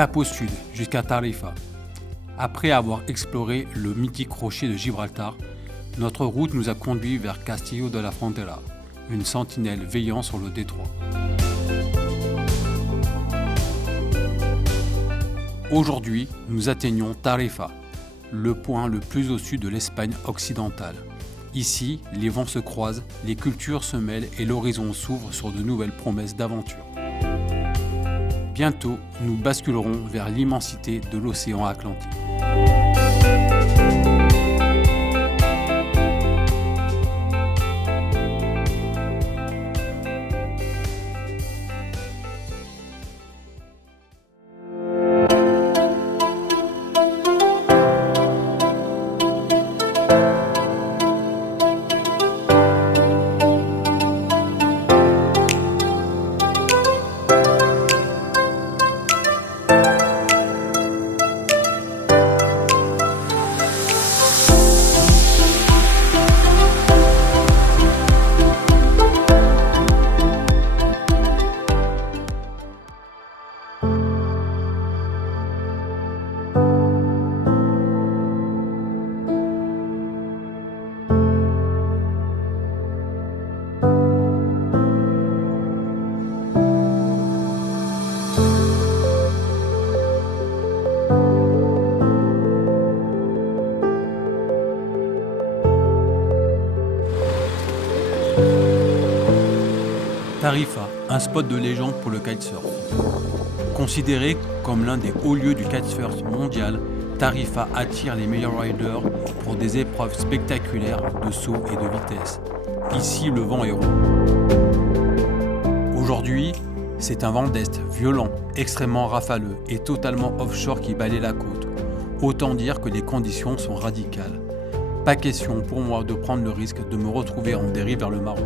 Cap au sud, jusqu'à Tarifa. Après avoir exploré le mythique rocher de Gibraltar, notre route nous a conduits vers Castillo de la Frontera, une sentinelle veillant sur le détroit. Aujourd'hui, nous atteignons Tarifa, le point le plus au sud de l'Espagne occidentale. Ici, les vents se croisent, les cultures se mêlent et l'horizon s'ouvre sur de nouvelles promesses d'aventure. Bientôt, nous basculerons vers l'immensité de l'océan Atlantique. Tarifa, un spot de légende pour le kitesurf. Considéré comme l'un des hauts lieux du kitesurf mondial, Tarifa attire les meilleurs riders pour des épreuves spectaculaires de saut et de vitesse. Ici, le vent est rond. Aujourd'hui, c'est un vent d'est violent, extrêmement rafaleux et totalement offshore qui balaie la côte. Autant dire que les conditions sont radicales. Pas question pour moi de prendre le risque de me retrouver en dérive vers le Maroc.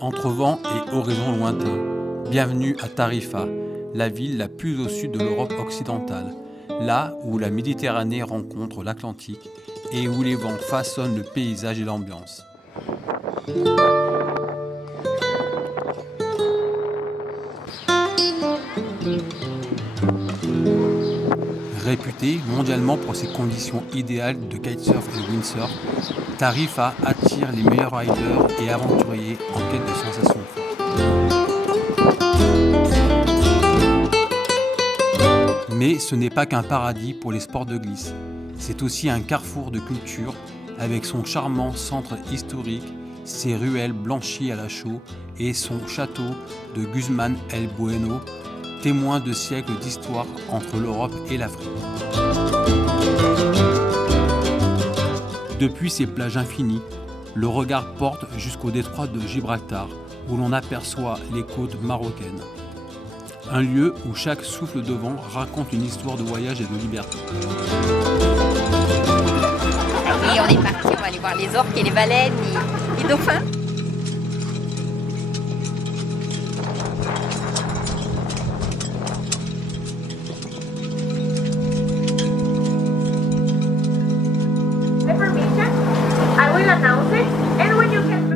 Entre vent et horizon lointain, bienvenue à Tarifa, la ville la plus au sud de l'Europe occidentale, là où la Méditerranée rencontre l'Atlantique et où les vents façonnent le paysage et l'ambiance. Réputée mondialement pour ses conditions idéales de kitesurf et de windsurf, Tarifa attire les meilleurs riders et aventuriers en quête de sensations fortes. Mais ce n'est pas qu'un paradis pour les sports de glisse, c'est aussi un carrefour de culture avec son charmant centre historique, ses ruelles blanchies à la chaux et son château de Guzmán el Bueno, témoin de siècles d'histoire entre l'Europe et l'Afrique. Depuis ces plages infinies, le regard porte jusqu'au détroit de Gibraltar, où l'on aperçoit les côtes marocaines. Un lieu où chaque souffle de vent raconte une histoire de voyage et de liberté. Et on est parti, on va aller voir les orques et les baleines, les dauphins. I will announce it, and when you can...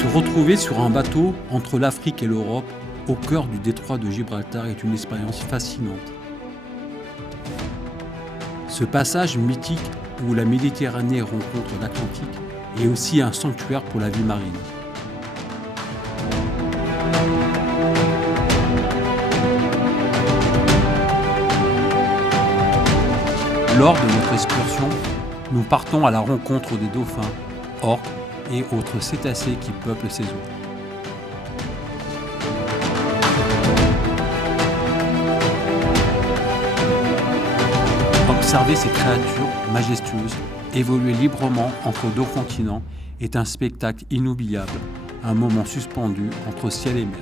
Se retrouver sur un bateau entre l'Afrique et l'Europe, au cœur du détroit de Gibraltar, est une expérience fascinante. Ce passage mythique où la Méditerranée rencontre l'Atlantique est aussi un sanctuaire pour la vie marine. Lors de notre excursion, nous partons à la rencontre des dauphins, orques et autres cétacés qui peuplent ces eaux. Observer ces créatures majestueuses évoluer librement entre deux continents est un spectacle inoubliable, un moment suspendu entre ciel et mer.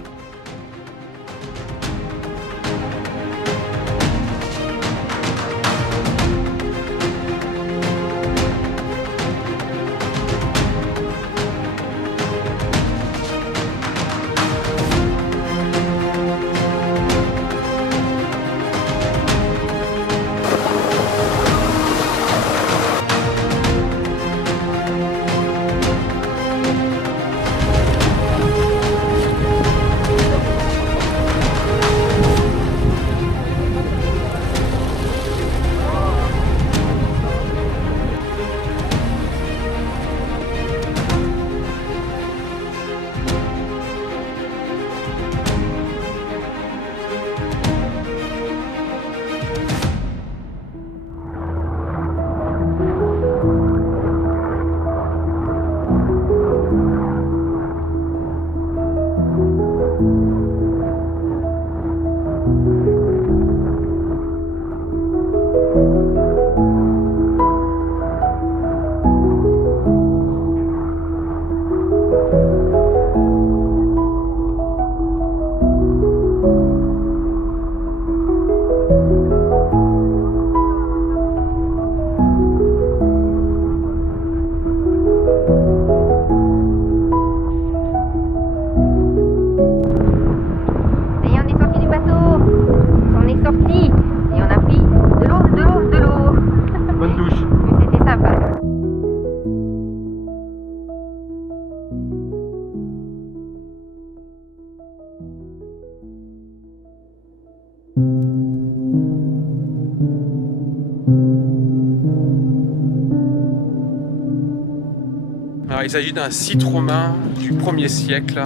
Alors, il s'agit d'un site romain du 1er siècle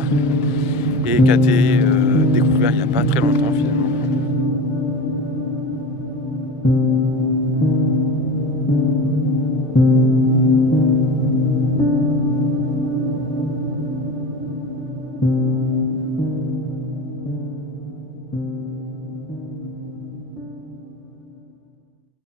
et qui a été découvert il n'y a pas très longtemps finalement.